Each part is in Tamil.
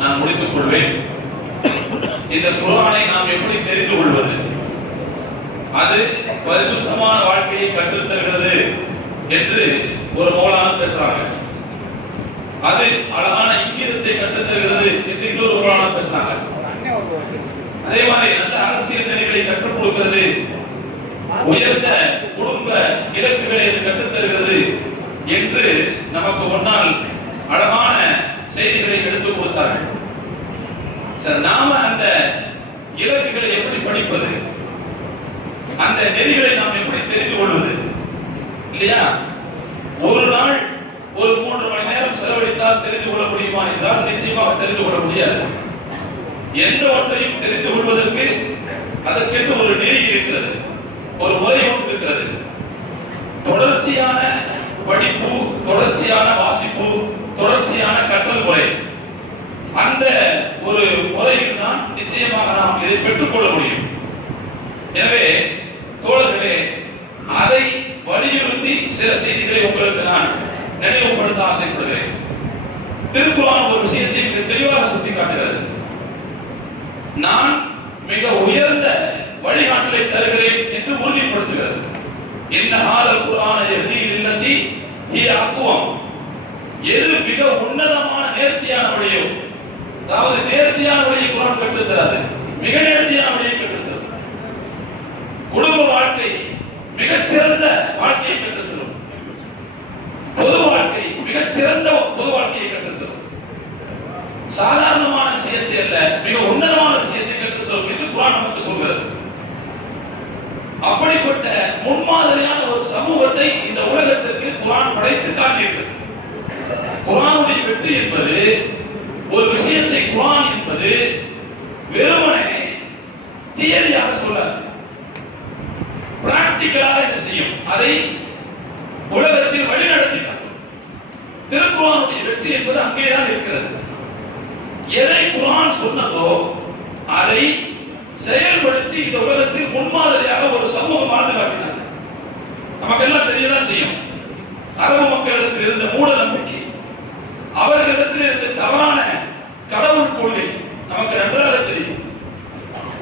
நான் முடித்துக் கொள்வேன். இந்த குர்ஆனை நாம் எப்படி தெரிந்து கொள்வது? அது பரிசுத்தமான வாழ்க்கையை கற்றுத் தருகிறது என்று ஒரு மௌலானா பேசுறாங்க. அது அழகான இங்கிதத்தை கற்றுத் தருகிறது என்று இன்னொரு மௌலானா பேசுறாங்க. அதே மாதிரி நல்ல அரசியல் நெறிகளை கற்றுக் கொடுக்கிறது, உயர்ந்த குடும்ப இலக்குகளை கற்றுத் தருகிறது என்று நமக்கு முன்னால் அழகான செய்திகளை எடுத்துக் கொடுத்தார்கள். சார், நாம அந்த இலக்குகளை எப்படி படிப்பது? அந்த நெறிகளை நாம் எப்படி தெரிந்து கொள்வது? இல்லையா? ஒரு நாள் ஒரு 3 மணி நேரம் செலவழித்தால் தெரிந்து கொள்ள முடியுமா என்றால் நிச்சயமாக தெரிந்து கொள்ள முடியாது. எந்த ஒன்றையும் தெரிந்து கொள்வதற்கு அதற்கென்று ஒரு நெறி இருக்கிறது, ஒரு முறை ஒன்று இருக்கிறது. தொடர்ச்சியான படிப்பு, தொடர்ச்சியான வாசிப்பு, தொடர்ச்சியான கற்றல் முறை, அந்த ஒரு முறையில் தான் நிச்சயமாக நாம் இதை பெற்றுக் கொள்ள முடியும். எனவே தோழர்களே, அதை வலியுறுத்தி சில செய்திகளை உங்களுக்கு நான் நினைவுபடுத்த ஆசைப்படுகிறேன். திருக்குர்ஆன் ஒரு விஷயத்தை மிக தெளிவாக சுட்டிக்காட்டுகிறது. நான் மிக உயர்ந்த வழிகாட்டலை தருகிறேன் என்று உறுதிப்படுத்துகிறது. இன்னஹால் குர்ஆன யஹ்தி லில்லதி ஹிய அக்வம். எது மிக உன்னதமான நேர்த்தியான வழியோ, அதாவது நேர்த்தியான வழியை குர்ஆன் கற்றுத் தராது, மிக நேர்த்தியான வழியை கற்றுத் தரும். குடும்ப வாழ்க்கை மிகச்சிறந்த வாழ்க்கையை கற்றுத் தரும். பொது வாழ்க்கை மிகச்சிறந்த பொது வாழ்க்கையை கற்றுத் தரும். சாதாரணமான விஷயத்தை அல்ல, மிக உன்னதமான விஷயத்தை கற்றுத் தரும் என்று குர்ஆன் நமக்கு சொல்கிறது. அப்படிப்பட்ட முன்மாதிரியான ஒரு சமூகத்தை இந்த உலகத்திற்கு குர்ஆன் படைத்து காட்டியிருக்கிறது. குர்ஆனுடைய வெற்றி என்பது, ஒரு விஷயத்தை குர்ஆன் என்பது வெறுமனே தியரியாக சொல்லாது, பிராக்டிகலாக என்ன செய்யும்? அதை உலகத்தில் வழிநடத்தி காட்டும். திருக்குர்ஆனுடைய வெற்றி என்பது அங்கேதான் இருக்கிறது. எதை குர்ஆன் சொன்னதோ அதை செயல்படுத்தி இந்த உலகத்தில் முன்மாதிரியாக ஒரு சமூகம் வாழ்ந்து காட்டினார். நமக்கெல்லாம் தெரியதான் செய்யும். அரபு மக்களிடத்தில் இருந்த மூட நம்பிக்கை, அவர்களிடத்தில் இருந்த தவறான கடவுள் கொள்கை நமக்கு நன்றாக தெரியும்.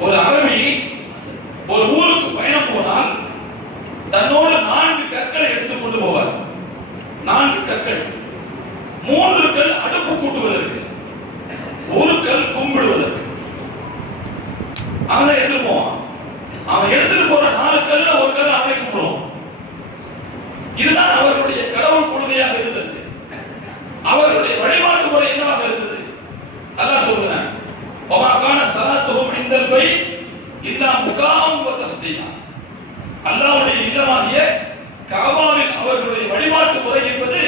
ஒரு அரபி ஒரு ஊருக்கு பயணம் போனால் தன்னோடு 4 கற்களை எடுத்துக் கொண்டு போவார். 4 கற்கள், 3 கல் அடுப்பு கூட்டுவதற்கு, 1 கல் கும்பிடுவதற்கு. அவன் எடுத்துட்டு போவான். அவன் எடுத்துட்டு போற 4 கல்ல 1 கல் அவனை கும்பிடுவான். இதுதான் அவர்களுடைய கடவுள் கொள்கையாக இருந்தது. அவர்களுடைய வழிபாட்டு முறை என்னவாக இருந்தது? அல்லாஹ் சொல்றான், வமா கான ஸலாத்துஹும் இன்தல் பைத் இல்லா முகாம் வ தஸ்தீகா. அல்லாஹ்வுடைய இல்லமாகிய கஅபாவில் அவர்களுடைய வழிபாட்டு முறை என்பது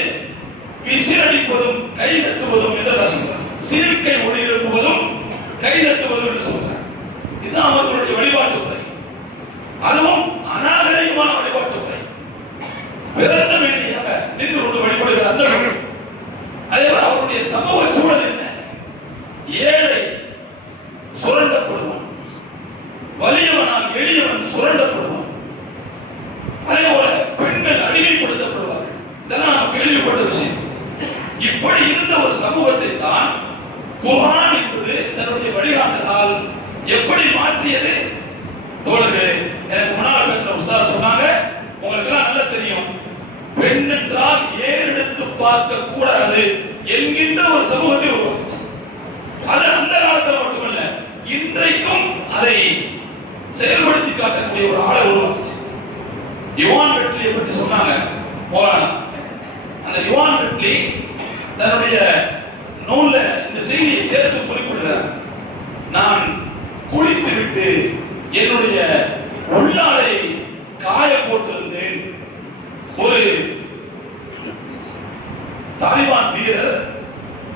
விசிறடிப்பதும் கை தட்டுவதும் என்று அல்லாஹ் சொல்றான். சீர்கை ஒளி எழுப்புவதும் கை தட்டுவதும் என்று சொல்றான். இதுதான் அவர்களுடைய வழிபாட்டு முறை. அதுவும் அநாகரிகமான வழிபாட்டு முறை. பிறந்த வேண்டியாக நின்று கொண்டு வழிபடுகிற அந்த முறை. அதேபோல அவருடைய சமூக சூழல் என்ன? ஏழை சுரண்டப்படுவான், வலியவனால் எளியவன் சுரண்டப்படுவான். அதே போல பெண்கள் அடிமைப்படுத்தப்படுவார்கள். இதெல்லாம் நாம் கேள்விப்பட்ட விஷயம். இப்படி இருந்த ஒரு சமூகத்தை தான் குர்ஆன் என்பது தன்னுடைய வழிகாட்டலால் எப்படி மாற்றியது? தோழர்களே, எனக்கு முன்னால் பேசுற உஸ்தாத் சொன்னாங்க, உங்களுக்கு எல்லாம் நல்லா தெரியும், பெண் என்றால் ஏறெடுத்து பார்க்க கூடாது என்கின்ற ஒரு சமூகத்தை உருவாக்குச்சு. அது அந்த காலத்தில் மட்டுமல்ல, இன்றைக்கும் அதை செயல்படுத்தி காட்டக்கூடிய ஒரு ஆளை உருவாக்குச்சு. யுவான் பெட்லியை பற்றி சொன்னாங்க மௌலானா. அந்த யுவான் பெட்லி தன்னுடைய நூல்ல இந்த செய்தியை சேர்த்து குறிப்பிடுகிறார். நான் குளித்து விட்டு என்னுடைய உள்ளாடை காய போட்டிருந்தேன். ஒரு தாலிபான் வீரர்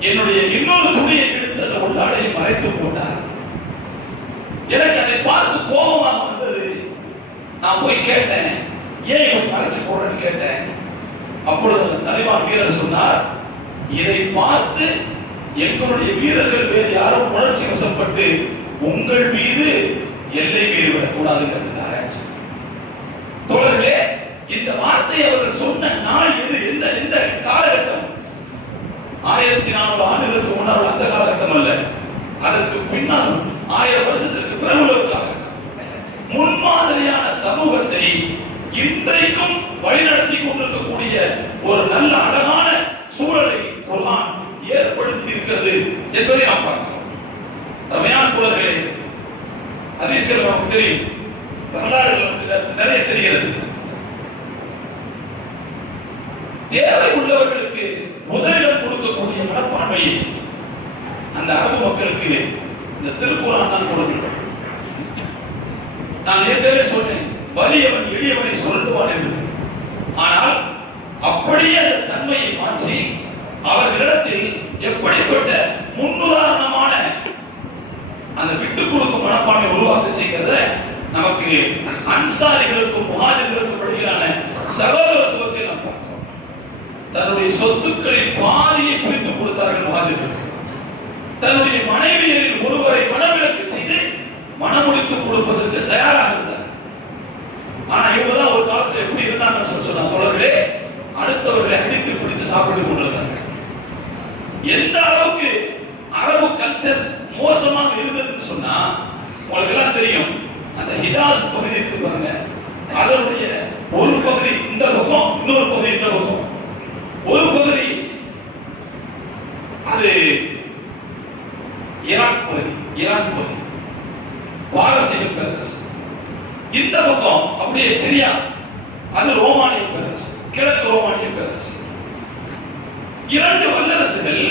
என்னுடைய இன்னொரு துணியை எடுத்து அந்த உள்ளாடையை மறைத்து போட்டார். எனக்கு அதை பார்த்து கோபமாக வந்தது. நான் போய் கேட்டேன், ஏன் இப்படி மறைச்சு போடுறேன்னு கேட்டேன். அப்பொழுது அந்த தாலிபான் வீரர் சொன்னார், இதை பார்த்து எங்களுடைய வீரர்கள் வேறு யாரும் உணர்ச்சி வசப்பட்டு உங்கள் மீது எல்லை மீறி விடக்கூடாதுங்கிறதுக்காக. தோழர்களே, இந்த வார்த்தையை அவர்கள் சொன்ன நாள் எது? எந்த காலகட்டம்? 1400 ஆண்டுகளுக்கு முன்னால் அந்த காலகட்டம் அல்ல. பின்னாலும் 1000 வருஷத்திற்கு பிறகு உள்ள காலகட்டம். முன்மாதிரியான சமூகத்தை இன்றைக்கும் வழிநடத்தி கொண்டிருக்கக்கூடிய ஒரு நல்ல அழகான சூழலை குர்ஆன் ஏற்படுத்தி இருக்கிறது என்பதை நாம் பார்க்கிறோம். ரமையான தோழர்களே, ஹதீஸ்கள் நமக்கு தெரியும், வரலாறுகள் நமக்கு நிறைய தெரிகிறது. தேவை உள்ளவர்களுக்கு முதலிடம் கொடுக்கக்கூடிய மனப்பான்மையை அந்த அரபு மக்களுக்கு இந்த திருக்குர்ஆன் தான் கொடுக்கிறது. நான் ஏற்கனவே சொன்னேன், வலியவன் எளியவனை சொல்லுவான் என்று. ஆனால் அப்படியே அந்த தன்மையை மாற்றி அவர்களிடத்தில் எப்படிப்பட்ட முன்னுதாரணமான அந்த விட்டுக் கொடுக்கும் மனப்பான்மை உருவாக்க செய்கிறத நமக்கு அன்சாரிகளுக்கும் முஹாஜிர்களுக்கும் இடையிலான சகோதரத்துவத்தை நாம் பார்த்தோம். தன்னுடைய சொத்துக்களில் பாதியை பிரித்துக் கொடுத்தார்கள் முஹாஜிர்களுக்கு. தன்னுடைய மனைவியரில் ஒருவரை மனவிலக்கு செய்து மனமுடித்துக் கொடுப்பதற்கு தயாராக இருந்தார். ஆனா இவங்கதான் ஒரு காலத்தில் எப்படி இருந்தாங்க சொன்னா தோழர்களே, அடுத்தவர்களை அடித்து பிடித்து சாப்பிட்டுக் கொண்டிருந்தாங்க. எந்த அளவுக்கு அரபு கல்ச்சர் மோசமாக இருந்ததுன்னு சொன்னா உங்களுக்கு எல்லாம் தெரியும். அந்த ஹிஜாஸ் பகுதி இருக்கு பாருங்க, அதனுடைய ஒரு பகுதி இந்த பக்கம், இன்னொரு பகுதி இந்த பக்கம். ஒரு பகுதி அது ஈராக் பகுதி, பாரசீக பேரரசு. இந்த பக்கம் அப்படியே சிரியா, அது ரோமானிய பேரரசு, கிழக்கு ரோமானிய பேரரசு. இரண்டு வல்லரசுகள்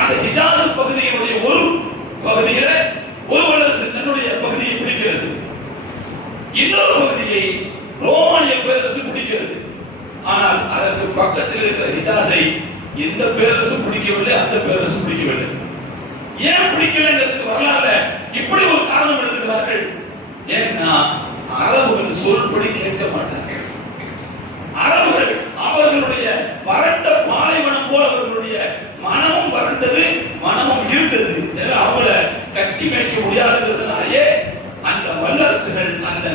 அந்த ஹிஜாஸ் பகுதியினுடைய ஒரு பகுதியில ஒரு வல்லரசு தன்னுடைய பகுதியை பிடிக்கிறது, இன்னொரு பகுதியை ரோமானிய பேரரசு பிடிக்கிறது. ஆனால் அதற்கு பக்கத்தில் இருக்கிற ஹிஜாஸை இந்த பேரரசு பிடிக்கவில்லை, அந்த பேரரசு பிடிக்கவில்லை. ஏன் பிடிக்கலைங்கிறதுக்கு வரலாறுல இப்படி ஒரு காரணம் எழுதுகிறார்கள். ஏன்னா அரபுகள் சொல்படி கேட்க மாட்டார்கள். அரபுகள் அவர்களுடைய வறண்ட பாலைவனம் போல அவர்களுடைய மனமும் வறண்டது, மனமும் இருந்தது. அவங்கள கட்டி மேய்க்க முடியாதுங்கிறதுனாலேயே அந்த வல்லரசுகள் அந்த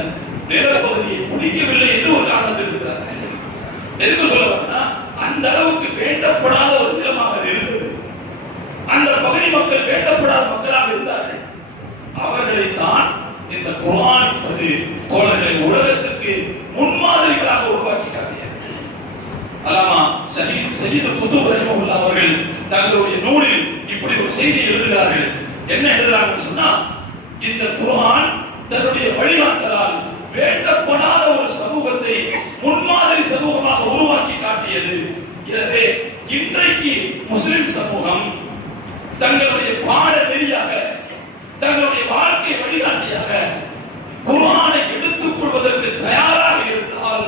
நிலப்பகுதியை பிடிக்கவில்லை என்று ஒரு காரணத்தில் இருக்கிறார்கள். எதுக்கு சொல்லுவாங்கன்னா, அந்த அளவுக்கு வேண்டப்படாத ஒரு நிலமாக அது இருந்தது. அந்த பகுதி மக்கள் வேண்டப்படாத மக்களாக இருந்தார்கள். அவர்களை தான் இந்த குர்ஆன் தோழர்களை உலகத்திற்கு முன்மாதிரிகளாக உருவாக்கி காட்டியது. அல்லாமா சயீது குதுப் ரஹிமஹுல்லாஹ் அவர்கள் தங்களுடைய நூலில் இப்படி ஒரு செய்தி எழுதுகிறார்கள். என்ன எழுதுறாங்கன்னு சொன்னா, இந்த குர்ஆன் தன்னுடைய வழிகாட்டலால் வேண்டப்படாத ஒரு சமூகத்தை முன்மாதிரி சமூகமாக உருவாக்கி காட்டியது. எனவே இன்றைக்கு முஸ்லிம் சமூகம் தங்களுடைய பாட நெறியாக, தங்களுடைய வாழ்க்கை வழிகாட்டியாக குர்ஆனை எடுத்துக் கொள்வதற்கு தயாராக இருந்தால்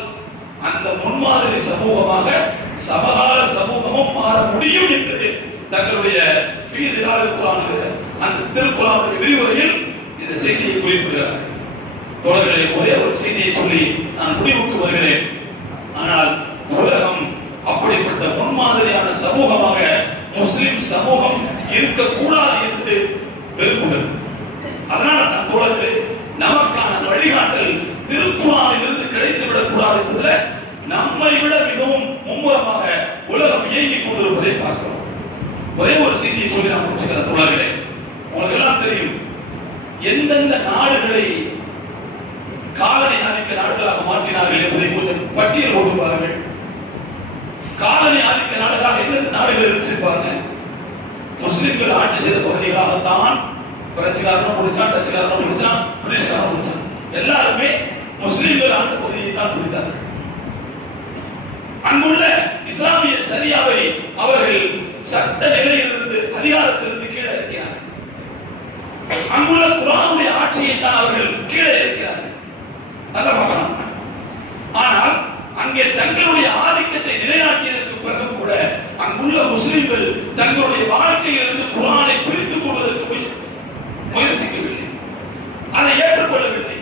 அந்த முன்மாதிரி சமூகமாக சமகால சமூகமும் மாற முடியும் என்று தங்களுடைய அந்த திருக்குர்ஆனுடைய விரிவுரையில் இந்த செய்தியை குறிப்பிடுகிறார். தோழர்களே, ஒரே ஒரு செய்தியை சொல்லி நான் முடிவுக்கு வருகிறேன். ஆனால் உலகம் அப்படிப்பட்ட முன்மாதிரியான சமூகமாக முஸ்லிம் சமூகம் இருக்கக்கூடாது என்று விரும்புகிறது. அதனால நான் தோழர்களே, நமக்கான வழிகாட்டல் திருக்குர்ஆனிலிருந்து கிடைத்துவிடக் கூடாது என்பதில் நம்மை விட மிகவும் மும்முரமாக உலகம் இயங்கிக் கொண்டிருப்பதை பார்க்கிறோம். ஒரே ஒரு செய்தியை சொல்லி நான் முடிச்சுக்கிறேன் தோழர்களே. உங்களுக்கு எல்லாம் தெரியும், எந்தெந்த நாடுகளை காலனி ஆதிக்க நாடுகளாக மாற்றினார்கள் என்பதை கொஞ்சம் பட்டியல் போட்டு பாருங்கள். காலனி ஆதிக்க நாடுகளாக எந்தெந்த நாடுகள் இருந்துச்சு பாருங்க. முஸ்லிம்கள் ஆட்சி செய்த பகுதிகளாகத்தான் பிரெஞ்சுக்காரனும் முடிச்சான், டச்சுக்காரனும் முடிச்சான், பிரிட்டிஷ்காரனும் முடிச்சான். எல்லாருமே முஸ்லிம்கள் ஆண்ட பகுதியை தான் பிடித்தார்கள். அங்குள்ள இஸ்லாமிய சரியாவை அவர்கள் சட்ட நிலையிலிருந்து, அதிகாரத்திலிருந்து கீழே இருக்கிறார்கள். அங்குள்ள குர்ஆனுடைய ஆட்சியை தான் அவர்கள் கீழே இருக்கிறார்கள். நல்லா பார்க்கலாம். ஆனால் அங்கே தங்களுடைய ஆதிக்கத்தை நிலைநாட்டியதற்கு பிறகு கூட அங்குள்ள முஸ்லிம்கள் தங்களுடைய வாழ்க்கையிலிருந்து குர்ஆனை பிரித்துக் கொள்வதற்கு முயற்சிக்கவில்லை, அதை ஏற்றுக்கொள்ளவில்லை.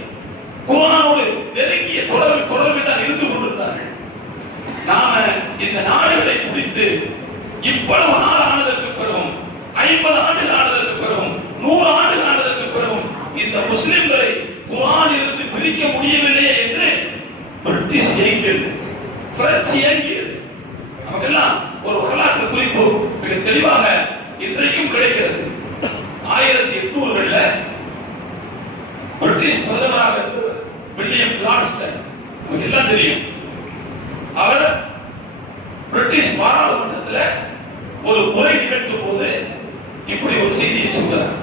குர்ஆனோடு நெருங்கிய தொடர்பில் தான் இருந்து கொண்டிருந்தார்கள். நாம இந்த நாடுகளை பிடித்து இவ்வளவு நாள் ஆனதற்கு பிறகும், 50 ஆண்டுகள் ஆனதற்கு பிறகும், 100 ஆண்டுகள் ஆனதற்கு பிறகும் இந்த முஸ்லிம்களை குர்ஆனிலிருந்து பிரிக்க முடியவில்லையே என்று பிரிட்டிஷ் இயங்கியது, பிரெஞ்சு இயங்கியது. நமக்கெல்லாம் ஒரு வரலாற்று குறிப்பு மிக தெளிவாக இன்றைக்கும் கிடைக்கிறது. 1800 பிரதமராக இருந்தவர் வில்லியம் கிளாட்ஸ்டன், நமக்கு எல்லாம் தெரியும். அவர் பிரிட்டிஷ் பாராளுமன்றத்தில் ஒரு உரை நிகழ்த்தும் போது இப்படி ஒரு செய்தியை சொல்றார்.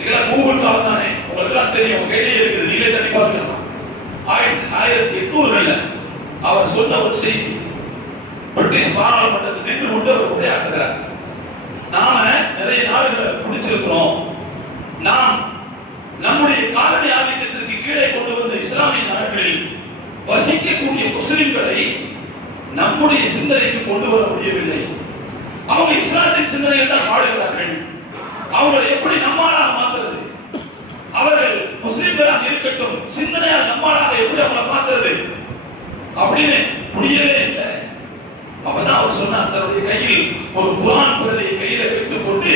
இதெல்லாம் கூகுள் கால் தானே, உங்களுக்கு எல்லாம் தெரியும், கையிலே இருக்குது, நீங்களே தண்ணி பார்க்கலாம். 1800 அவர் சொன்ன ஒரு செய்தி பிரிட்டிஷ் பாராளுமன்றத்தில் நின்று கொண்டு அவர் உரையாற்றுகிறார். நாம நிறைய நாடுகளை பிடிச்சிருக்கிறோம். நாம் நம்முடைய காலனி ஆதிக்கத்திற்கு கீழே கொண்டு வந்த இஸ்லாமிய நாடுகளில் வசிக்கக்கூடிய முஸ்லிம்களை நம்முடைய சிந்தனைக்கு கொண்டு வர முடியவில்லை. அவங்க இஸ்லாத்தின் சிந்தனையில் தான் ஆடுகிறார்கள். அவங்களை எப்படி நம்மாளாக மாற்றுறது? அவர்கள் முஸ்லிம்களாக இருக்கட்டும், சிந்தனையால் நம்மாளாக எப்படி அவங்களை மாற்றுறது அப்படின்னு முடியவே இல்லை. அப்பதான் அவர் சொன்னார், தன்னுடைய கையில் ஒரு குர்ஆன் பிரதியை கையில வைத்துக் கொண்டு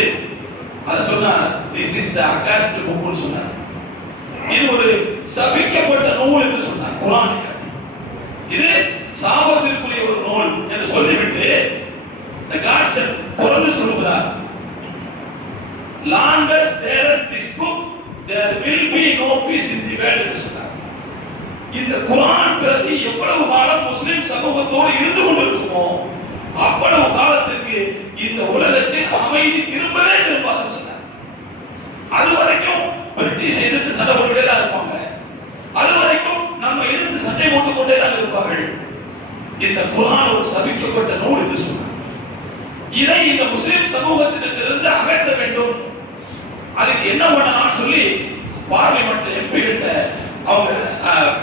அதை சொன்னார், திஸ் இஸ் தி அகாஸ்ட் புக் சொன்னார். இது ஒரு சபிக்கப்பட்ட நூல் என்று சொன்னார். குர்ஆனை இது சாபத்திற்குரிய ஒரு நூல் என்று சொல்லிவிட்டு the Godson தொடர்ந்து சொல்கிறார், long as there is this book there will be no peace in the world என்று சொன்னார். இந்த குர்ஆன் பிரதி எவ்வளவு காலம் முஸ்லிம் சமூகத்தோடு இருந்து கொண்டிருக்குமோ அவ்வளவு காலத்திற்கு இந்த உலகத்தில் அமைதி திரும்பவே திரும்பாதுன்னு சொன்னார். அது வரைக்கும் பிரிட்டிஷ் எதிர்த்து சண்டை போட்டுட்டே தான் இருப்பாங்க. அது வரைக்கும் நம்ம எதிர்த்து சண்டை போட்டுக் கொண்டே தான் இருப்பார்கள். இந்த குர்ஆன் ஒரு சபிக்கப்பட்ட நூல் என்று சொன்னார். இதை இந்த முஸ்லிம் சமூகத்திலிருந்து அகற்ற வேண்டும். அதுக்கு என்ன பண்ணலாம்னு சொல்லி பார்லிமெண்ட் எம்பி கிட்ட அவங்க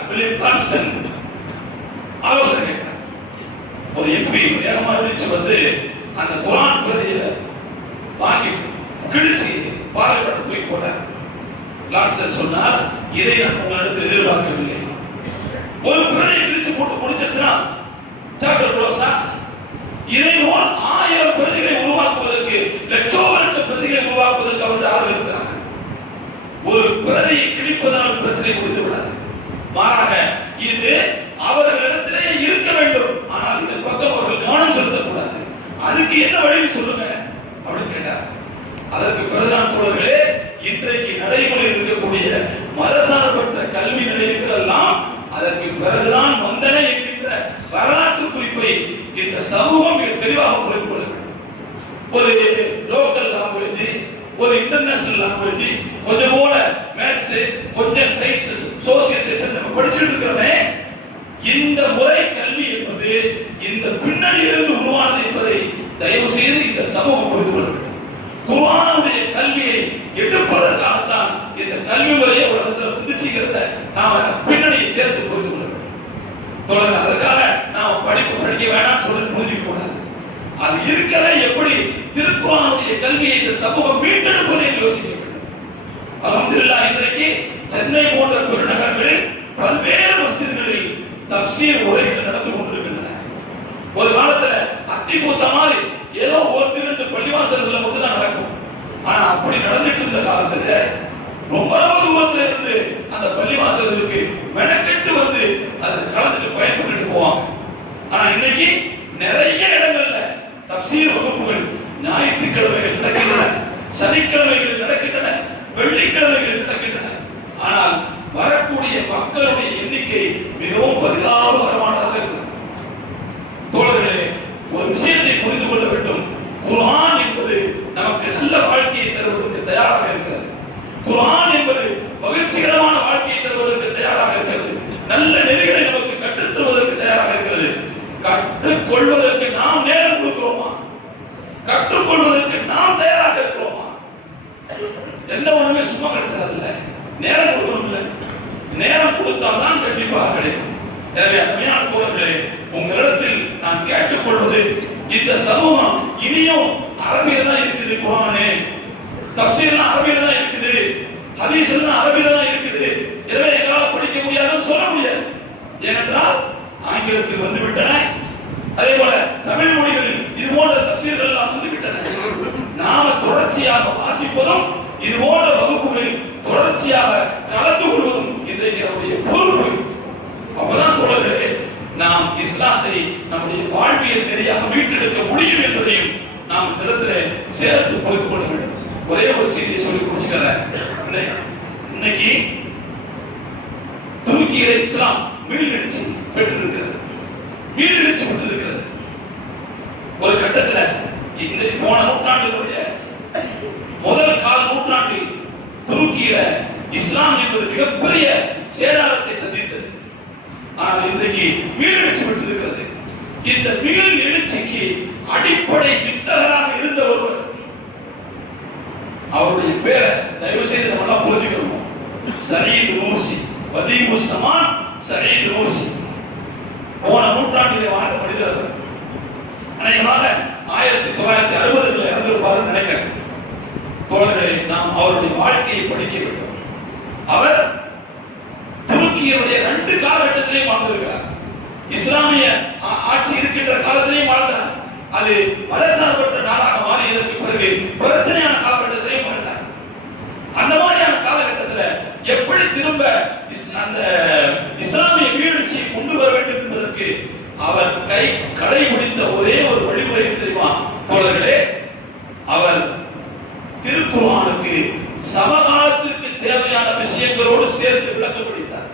வில்லியம் கிளாட்ஸ்டன் ஆலோசனை கேட்டார். ஒரு எம்பி வேகமா விழிச்சு வந்து அந்த குர்ஆன் பிரதியை வாங்கி கிழிச்சு பார்லிமெண்ட் தூக்கி போட்டார். கிளாட்ஸ்டன் சொன்னார், இதை நான் உங்களிடத்தில் எதிர்பார்க்கவில்லை. ஒரு பிரதியை கிழிச்சு போட்டு முடிச்சிருச்சுன்னா சாப்டர் க்ளோஸா? இதை போல் 1000 பிரதிகளை உருவாக்குவதற்கு, லட்ச பிரதிகளை உருவாக்குவதற்கு அவர்கள் ஆர்வம் இருக்கிறார்கள். ஒரு பிரதியை கிழிப்பதால் பிரச்சனை முடிந்து விடாது. மாறாக இது அவர்களிடத்திலேயே இருக்க வேண்டும். ஆனால் இதன் பக்கம் அவர்கள் கவனம் செலுத்தக்கூடாது. அதுக்கு என்ன வழி சொல்லுங்க அப்படின்னு கேட்டார். அதற்கு பிரதமர் தோழர்களே, இன்றைக்கு நடைமுறையில் இருக்கக்கூடிய மதசார்பற்ற கல்வி நிலையங்கள் எல்லாம் அதற்கு பிறகுதான் வந்தன என்கின்ற வரலாற்று குறிப்பை இந்த சமூகம் மிக தெளிவாக புரிந்து கொள்ள வேண்டும். ஒரு லோக்கல் லாங்குவேஜ், ஒரு இன்டர்நேஷனல் லாங்குவேஜ், கொஞ்சம் போல மேத்ஸ், கொஞ்சம் சயின்ஸ், சோசியல் சயின்ஸ் நம்ம படிச்சுட்டு இருக்கிறோமே, இந்த முறை கல்வி என்பது இந்த பின்னணியிலிருந்து உருவானது என்பதை தயவு செய்து இந்த சமூகம் புரிந்து கொள்ள வேண்டும். குர்ஆனுடைய கல்வியை எடுப்பதற்காகத்தான் இந்த கல்வி முறையை உலகத்தில் புதுச்சிக்கிறத நாம பின்னணியை சேர்த்து புரிந்து கொள்ள வேண்டும். தொடர்ந்து அதற்காக நாம படிக்க வேணாம் சொல்லி புரிஞ்சுக்க கூடாது. அது இருக்கவே எப்படி திருக்குர்ஆனுடைய கல்வியை இந்த சமூகம் மீட்டெடுப்பதை யோசிக்க வேண்டும். அல்ஹம்துலில்லாஹ், இன்றைக்கு சென்னை போன்ற பெருநகரங்களில் பல்வேறு மஸ்ஜித்களில் தஃப்சீர் உரைகள் நடந்து கொண்டிருக்கின்றன. ஒரு காலத்துல அத்திபூத்த மாதிரி ஏதோ ஒரு 2 பள்ளிவாசல்களை மட்டும் தான் நடக்கும். ஆனா அப்படி நடந்துட்டு இருந்த காலத்துல ரொம்ப தூரத்துல இருந்து அந்த பள்ளிவாசல்களுக்கு மெனக்கெட்டு வந்து அதை கலந்துட்டு பயன்பட்டு போவாங்க. ஆனா இன்னைக்கு நிறைய இடங்கள்ல தஃப்சீர் வகுப்புகள் ஞாயிற்றுக்கிழமைகள் நடக்கின்றன, சனிக்கிழமைகள் நடக்கின்றன, வெள்ளிக்கிழமைகள் நடக்கின்றன. ஆனால் வரக்கூடிய மக்களுடைய எண்ணிக்கை மிகவும் பரிதாபகரமானதாக இருக்கிறது. தோழர்களே, ஒரு விஷயத்தை புரிந்து கொள்ள வேண்டும். குர்ஆன் என்பது நமக்கு நல்ல வாழ்க்கையை தருவதற்கு தயாராக இருக்கிறது. குர்ஆன் என்பது மகிழ்ச்சிகரமான வாழ்க்கையை தருவதற்கு தயாராக இருக்கிறது. நல்ல நெறிகளை நமக்கு கற்றுத் தருவதற்கு தயாராக இருக்கிறது. கற்றுக்கொள்வதற்கு நாம் நேரம் கொடுக்கிறோமா? கற்றுக்கொள்வதற்கு நாம் தயாராக இருக்கிறோமா? எந்த ஒண்ணுமே சும்மா கிடைச்சதில்ல. நேரம் கொடுக்கணும் இல்லை, நேரம் கொடுத்தால் தான் கண்டிப்பாக கிடைக்கும். எனவே அருமையான தோழர்களே, உங்களிடத்தில் நான் கேட்டுக்கொள்வது, இந்த சமூகம் இனியும் அரபியில தான் இருக்குது. குர்ஆனே தஃப்சீர்லாம் அரபியில தான் இருக்குது, ஹதீஸ் எல்லாம் அரபியில தான் இருக்குது. எனவே எங்களால் படிக்க முடியாதுன்னு சொல்ல முடியாது. ஏனென்றால் ஆங்கிலத்தில் வந்து விட்டன. அதே போல தமிழ் மொழிகளில் இது போன்ற தஃப்சீர்கள் எல்லாம் வந்து விட்டன. நாம தொடர்ச்சியாக வாசிப்பதும் இது போன்ற வகுப்புகளில் தொடர்ச்சியாக கலந்து கொள்வதும் இன்றைக்கு நம்முடைய பொறுப்பு. அப்பதான் தோழர்களே, நாம் இஸ்லாத்தை நம்முடைய வாழ்வியல் நெறியாக மீட்டெடுக்க முடியும் என்பதையும் நாம் இந்த இடத்துல சேர்த்து புரிந்து கொள்ள வேண்டும். ஒரே ஒரு செய்தியை சொல்லி முடிச்சுக்கிறேன். இன்னைக்கு துருக்கியில இஸ்லாம் மீளெழுச்சி பெற்றிருக்கிறது, மீளெழுச்சி பெற்றிருக்கிறது. ஒரு கட்டத்தில் இந்த போன நூற்றாண்டினுடைய முதல் கால் நூற்றாண்டில் துருக்கியில இஸ்லாம் என்பது மிகப்பெரிய சேதாரத்தை சந்தித்தது. ஆனால் இன்றைக்கு மீளெழுச்சி பெற்றிருக்கிறது. இந்த மீள் எழுச்சிக்கு அடிப்படை வித்தகராக இருந்த ஒருவர், அவருடைய பேரை தயவு செய்து நம்ம எல்லாம் புரிஞ்சுக்கணும். Said Nursi, Bediuzzaman Said Nursi. போன நூற்றாண்டிலே வாழ்ந்த மனிதர் அவர். அநேகமாக 1960களில் இறந்திருப்பார் நினைக்கிறேன். தோழர்களே, நாம் அவருடைய வாழ்க்கையை படிக்க வேண்டும். அவர் துருக்கியுடைய 2 காலகட்டத்திலேயும் வாழ்ந்திருக்கிறார். இஸ்லாமிய ஆட்சி இருக்கின்ற காலத்திலேயும் வாழ்ந்தார். அது மதசார்பற்ற நாடாக மாறியதற்கு பிறகு பிரச்சனையான காலகட்டத்திலேயும் வாழ்ந்தார். அந்த மாதிரியான காலகட்டத்தில் எப்படி திரும்ப அந்த இஸ்லாமிய வீழ்ச்சியை கொண்டு வர வேண்டும் என்பதற்கு அவர் கடைபிடித்த ஒரே ஒரு வழிமுறை தெரியுமா தோழர்களே? அவர் திருக்குர்ஆனுக்கு சமகாலத்திற்கு தேவையான விஷயங்களோடு சேர்த்து விளக்கம் அளித்தார்,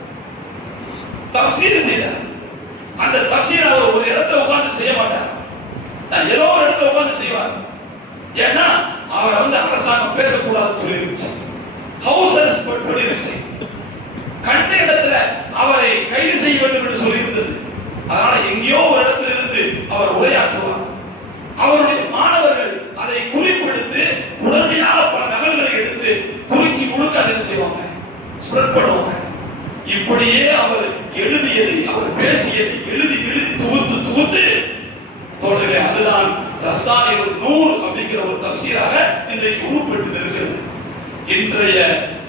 தஃப்சீர் செய்தார். அந்த தஃப்சீர் அவர் ஒரு இடத்துல உட்கார்ந்து செய்ய மாட்டார், ஏதோ ஒரு இடத்துல உட்கார்ந்து செய்வார். ஏன்னா அவரை அரசாங்கம் பேசக்கூடாதுன்னு சொல்லிருச்சு, ஹவுஸ் அரெஸ்ட் பண்ணிருச்சு, கண்ட இடத்துல அவரை கைது செய்ய வேண்டும் என்று சொல்லியிருந்தது. அதனால எங்கேயோ ஒரு இடத்துல இருந்து அவர் உரையாற்றுவார். அவருடைய மாணவர்கள் அதை குறிப்பெடுத்து உடனடியாக பல நகல்களை எடுத்து துருக்கி முழுக்க அதை செய்வாங்க, ஸ்ப்ரெட் பண்ணுவாங்க. இப்படியே அவர் எழுதியதை, அவர் பேசியதை எழுதி எழுதி தொகுத்து தோழர்களே, அதுதான் ரசாயிலுன் நூர் அப்படிங்கிற ஒரு தஃப்சீராக இன்றைக்கு உருப்பெற்று இருக்கிறது. இன்றைய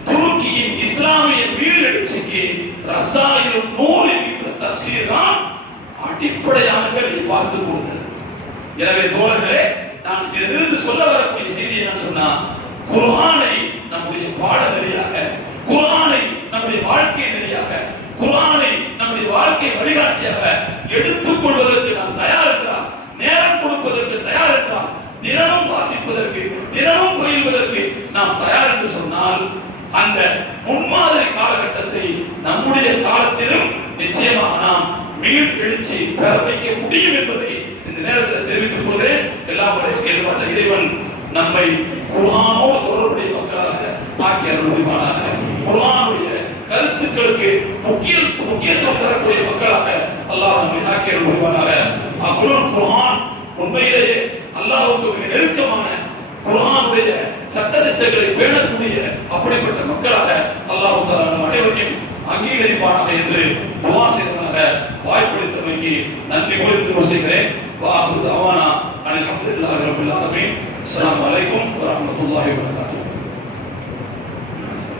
துருக்கியின் இஸ்லாமிய மீளெழுச்சிக்கு ரசாயிலுன் நூர் என்கிற தஃப்சீர் தான் அடிப்படையானதை பார்த்து கொடுத்தது. எனவே தோழர்களே, நான் இதிலிருந்து சொல்ல வரக்கூடிய செய்தியை நான் சொன்னா, குர்ஆனை நம்முடைய பாடநெறியாக, குர்ஆனை நம்முடைய வாழ்க்கை நெறியாக, குர்ஆனை நம்முடைய வாழ்க்கை வழிகாட்டியாக எடுத்துக் கொள்வதற்கு நாம் தயார் இருக்கிறார், நேரம் கொடுப்பதற்கு தயார் இருக்கிறார், தினமும் வாசிப்பதற்கு, தினமும் பயில்வதற்கு நாம் தயார் என்று சொன்னால், அந்த முன்மாதிரி காலகட்டத்தை நம்முடைய காலத்திலும் நிச்சயமாக நாம் மீள் எழுச்சி பெற வைக்க முடியும் என்பதை இந்த நேரத்தில் தெரிவித்துக் கொள்கிறேன். எல்லாம் இறைவன் நம்மை குர்ஆனோடு தொடர்புடைய மக்களாக ஆக்கி அருள் புரிவானாக. குர்ஆனுடைய கருத்துக்களுக்கு முக்கியத்துவம் தரக்கூடிய மக்களாக அல்லாஹ் நம்மை ஆக்கி அருள் புரிவானாக. அஹ்லுல் குர்ஆன் உண்மையிலேயே அல்லாஹ்வுக்கு மிக நெருக்கமான, குர்ஆனுடைய சட்டதிட்டங்களை பேணக்கூடிய அப்படிப்பட்ட மக்களாக அல்லாஹ் தஆலா நம் அனைவரையும் அங்கீகரிப்பானாக என்று துஆ செய்வதாக வாய்ப்பளித்தமைக்கு நன்றி கூறி யோசிக்கிறேன். வாஹிரு தஅவானா அல்ஹம்துலில்லாஹி ரப்பில் ஆலமீன். அஸ்ஸலாமு அலைக்கும் வரஹ்மத்துல்லாஹி வபரகாத்துஹு.